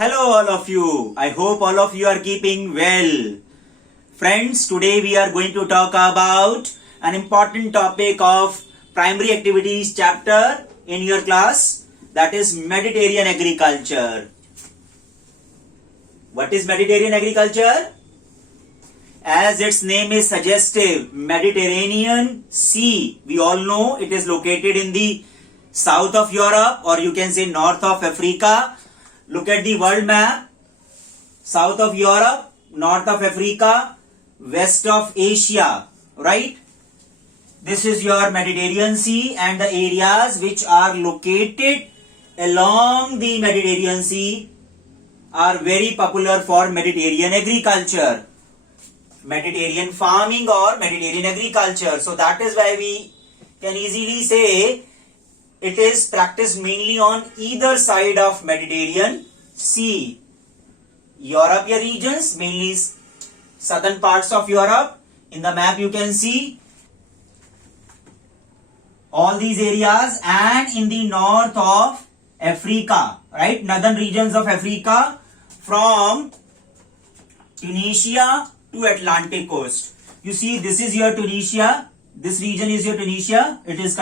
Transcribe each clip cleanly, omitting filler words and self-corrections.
Hello all of you. I hope all of you are keeping well. Friends, today we are going to talk about an important topic of primary activities chapter in your class, that is Mediterranean agriculture. What is Mediterranean agriculture? As its name is suggestive, Mediterranean Sea, we all know it is located in the south of Europe, or you can say north of Africa. Look at the world map. South of Europe, north of Africa, west of Asia, right? This is your Mediterranean Sea, and the areas which are located along the Mediterranean Sea are very popular for Mediterranean agriculture, Mediterranean farming or Mediterranean agriculture. So that is why we can easily say it is practiced mainly on either side of Mediterranean Sea. European regions, mainly southern parts of Europe. In the map you can see all these areas, and in the north of Africa, right? Northern regions of Africa from Tunisia to Atlantic coast. You see, this is your Tunisia. This region is your Tunisia. It is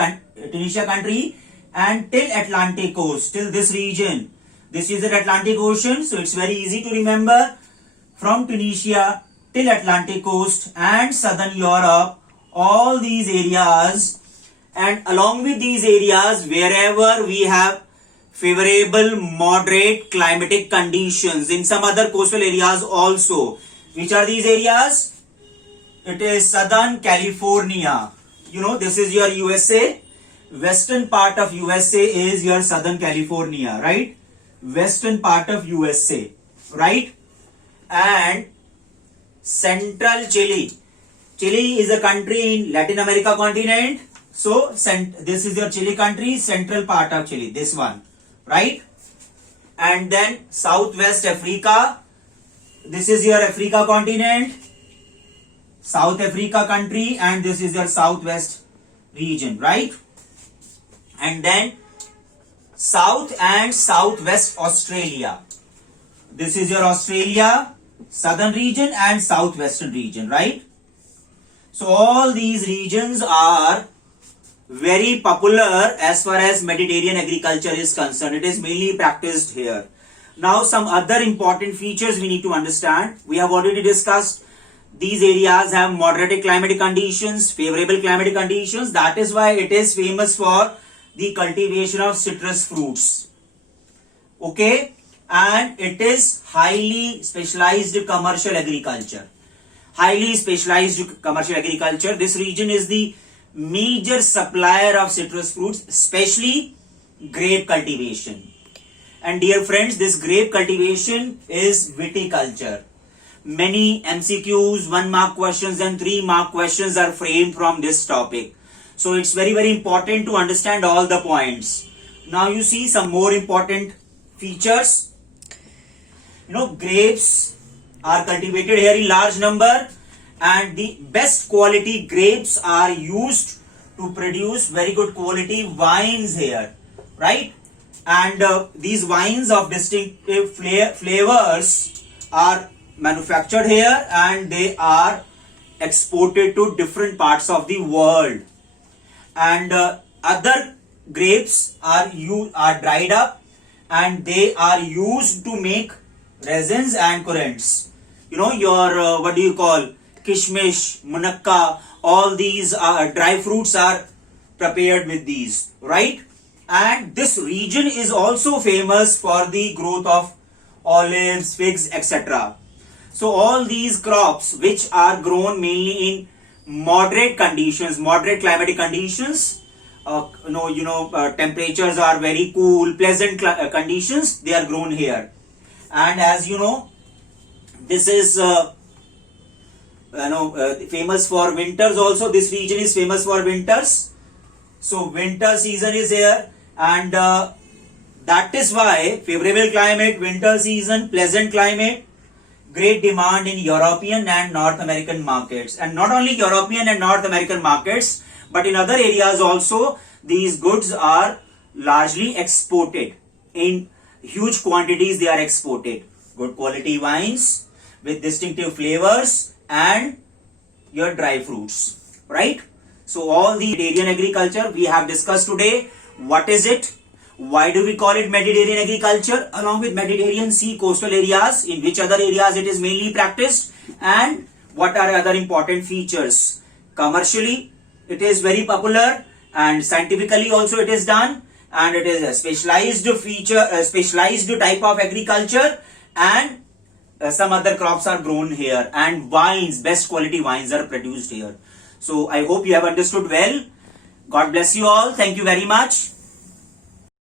Tunisia country, and till Atlantic coast, till this region. This is the Atlantic Ocean, so it's very easy to remember. From Tunisia till Atlantic coast and southern Europe, all these areas, and along with these areas, wherever we have favorable moderate climatic conditions, in some other coastal areas also. Which are these areas? It is Southern California. You know, this is your USA. Western part of USA is your Southern California, right? Western part of USA, right? And Central Chile. Chile is a country in Latin America continent. So this is your Chile country, central part of Chile, this one, right? And then Southwest Africa. This is your Africa continent, South Africa country, and this is your Southwest region, right? And then South and Southwest Australia. This is your Australia, southern region and southwestern region, right? So all these regions are very popular as far as Mediterranean agriculture is concerned. It is mainly practiced here. Now some other important features we need to understand. We have already discussed these areas have moderate climatic conditions, favorable climatic conditions. That is why it is famous for the cultivation of citrus fruits. Okay, and it is highly specialized commercial agriculture. Highly specialized commercial agriculture. This region is the major supplier of citrus fruits, especially grape cultivation. And dear friends, this grape cultivation is viticulture. Many MCQs, 1 mark questions and 3 mark questions are framed from this topic. So it's very important to understand all the points. Now you see some more important features. You know, grapes are cultivated here in large number, and the best quality grapes are used to produce very good quality wines here, right? And these wines of distinctive flavors are manufactured here, and they are exported to different parts of the world. And other grapes are dried up, and they are used to make resins and currants. You know, your what do you call, kishmish, munakka, all these dry fruits are prepared with these, right? And this region is also famous for the growth of olives, figs, etc. So all these crops which are grown mainly in moderate conditions, moderate climatic conditions, temperatures are very cool, pleasant conditions, they are grown here. And as you know, this is famous for winters also. This region is famous for winters. So winter season is here, and that is why favorable climate, winter season, pleasant climate, great demand in European and North American markets. And not only European and North American markets, but in other areas also, these goods are largely exported. In huge quantities they are exported. Good quality wines with distinctive flavors and your dry fruits, right? So all the Mediterranean agriculture we have discussed today. What is it? Why do we call it Mediterranean agriculture? Along with Mediterranean Sea coastal areas, in which other areas it is mainly practiced, and what are other important features? Commercially, it is very popular, and scientifically also it is done, and it is a specialized feature, a specialized type of agriculture, and some other crops are grown here, and wines, best quality wines are produced here. So I hope you have understood well. God bless you all. Thank you very much.